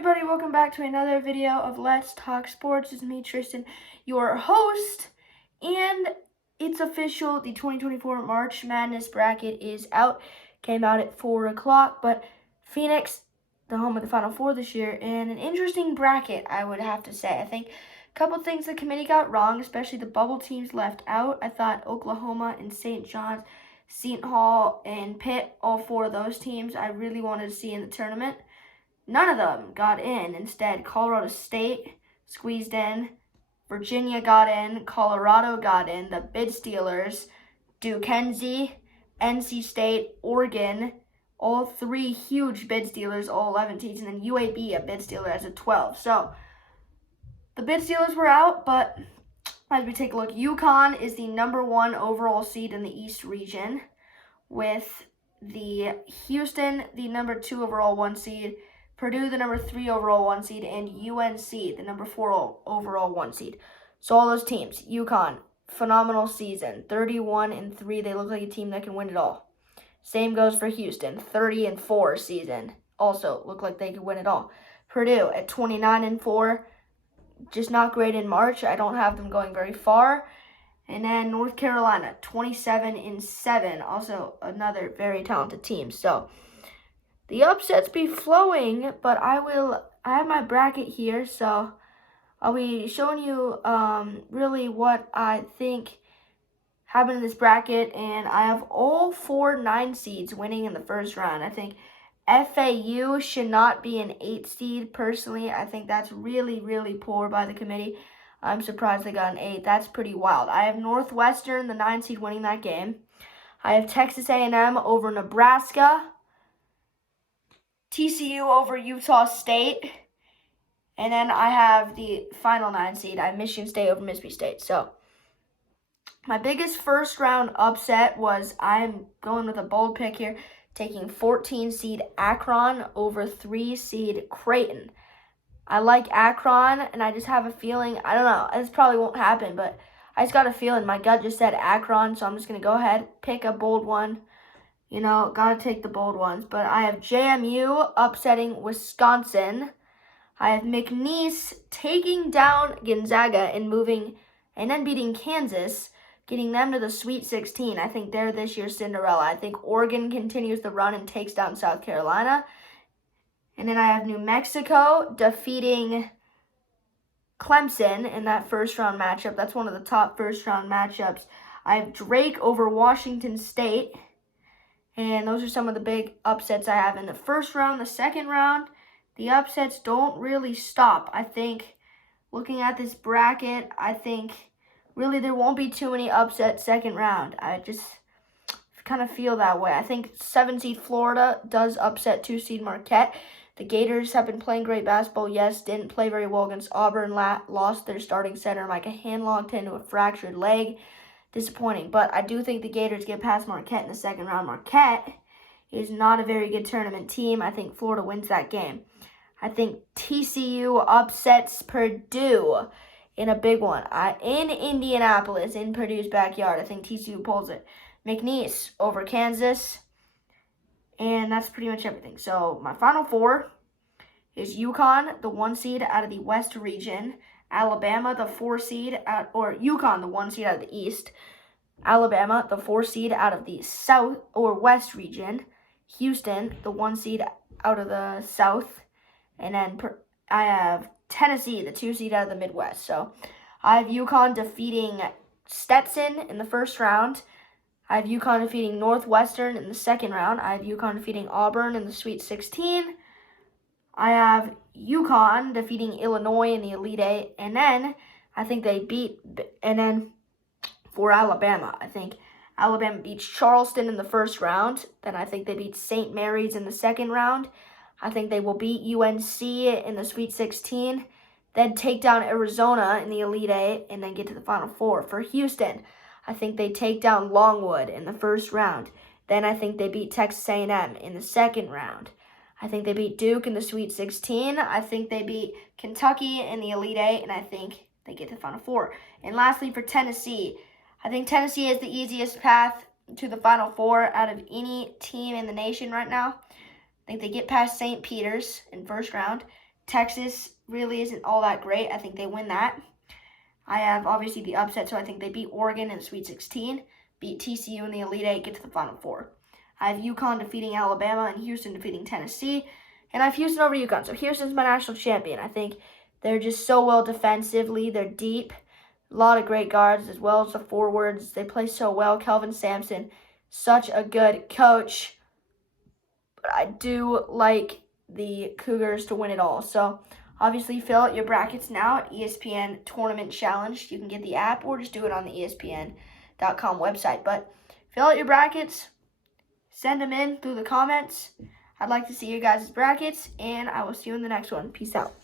everybody, welcome back to another video of Let's Talk Sports. It's me, Tristan, your host, and it's official. The 2024 March Madness bracket is out. Came out at 4 o'clock, but Phoenix, the home of the Final Four this year, and an interesting bracket, I would have to say. I think a couple things the committee got wrong, especially the bubble teams left out. I thought Oklahoma and St. John's, Seton Hall, and Pitt, all four of those teams, I really wanted to see in the tournament. None of them got in. Instead, Colorado State squeezed in, Virginia got in, Colorado got in, the bid stealers, Duquesne, NC State, Oregon, all three huge bid stealers, all 11 teams, and then UAB, a bid stealer, as a 12. So, the bid stealers were out, but as we take a look, UConn is the number 1 overall seed in the East region, with the Houston, the number 2 overall 1 seed, Purdue, the number 3 overall 1 seed, and UNC, the number 4 overall 1 seed. So all those teams, UConn, phenomenal season, 31-3. They look like a team that can win it all. Same goes for Houston, 30-4 season. Also look like they could win it all. Purdue at 29-4, just not great in March. I don't have them going very far. And then North Carolina, 27-7, also another very talented team. So the upsets be flowing, but I have my bracket here, so I'll be showing you really what I think happened in this bracket, and I have all 4 9 seeds winning in the first round. I think FAU should not be an 8 seed, personally. I think that's really, really poor by the committee. I'm surprised they got an 8. That's pretty wild. I have Northwestern, the 9 seed, winning that game. I have Texas A&M over Nebraska, TCU over Utah State, and then I have the final 9 seed. I have Michigan State over Mississippi State. So my biggest first round upset was, I'm going with a bold pick here, taking 14 seed Akron over 3 seed Creighton. I like Akron, and I just have a feeling, I don't know, this probably won't happen, but I just got a feeling. My gut just said Akron, so I'm just going to go ahead, pick a bold one. You know, got to take the bold ones. But I have JMU upsetting Wisconsin. I have McNeese taking down Gonzaga and then beating Kansas, getting them to the Sweet 16. I think they're this year's Cinderella. I think Oregon continues the run and takes down South Carolina. And then I have New Mexico defeating Clemson in that first round matchup. That's one of the top first round matchups. I have Drake over Washington State. And those are some of the big upsets I have in the first round. The second round, the upsets don't really stop. I think, looking at this bracket, I think really there won't be too many upsets second round. I just kind of feel that way. I think 7 seed Florida does upset 2 seed Marquette. The Gators have been playing great basketball. Yes, didn't play very well against Auburn. Lost their starting center, Micah Hanlon, to a fractured leg. Disappointing, but I do think the Gators get past Marquette in the second round. Marquette is not a very good tournament team. I think Florida wins that game. I think TCU upsets Purdue in a big one. In Indianapolis, in Purdue's backyard, I think TCU pulls it. McNeese over Kansas, and that's pretty much everything. So my final 4 is UConn, the 1 seed out of the West region, Alabama, the 4 seed UConn, the 1 seed out of the East, Alabama, the 4 seed out of the South or West region, Houston, the 1 seed out of the South, and then I have Tennessee, the 2 seed out of the Midwest. So I have UConn defeating Stetson in the first round. I have UConn defeating Northwestern in the second round. I have UConn defeating Auburn in the Sweet 16. I have UConn defeating Illinois in the Elite 8, and then I think for Alabama, I think Alabama beats Charleston in the first round. Then I think they beat St. Mary's in the second round. I think they will beat UNC in the Sweet 16, then take down Arizona in the Elite 8, and then get to the Final Four. For Houston, I think they take down Longwood in the first round. Then I think they beat Texas A&M in the second round. I think they beat Duke in the Sweet 16. I think they beat Kentucky in the Elite 8, and I think they get to the Final Four. And lastly, for Tennessee, I think Tennessee has the easiest path to the Final Four out of any team in the nation right now. I think they get past St. Peter's in first round, Texas really isn't all that great. I think they win that. I have obviously the upset, so I think they beat Oregon in the Sweet 16, beat TCU in the Elite Eight, get to the Final Four. I have UConn defeating Alabama and Houston defeating Tennessee, and I have Houston over UConn. So Houston's my national champion. I think they're just so well defensively. They're deep. A lot of great guards as well as the forwards. They play so well. Kelvin Sampson, such a good coach. But I do like the Cougars to win it all. So obviously fill out your brackets now at ESPN Tournament Challenge. You can get the app or just do it on the ESPN.com website. But fill out your brackets. Send them in through the comments. I'd like to see your guys' brackets, and I will see you in the next one. Peace out.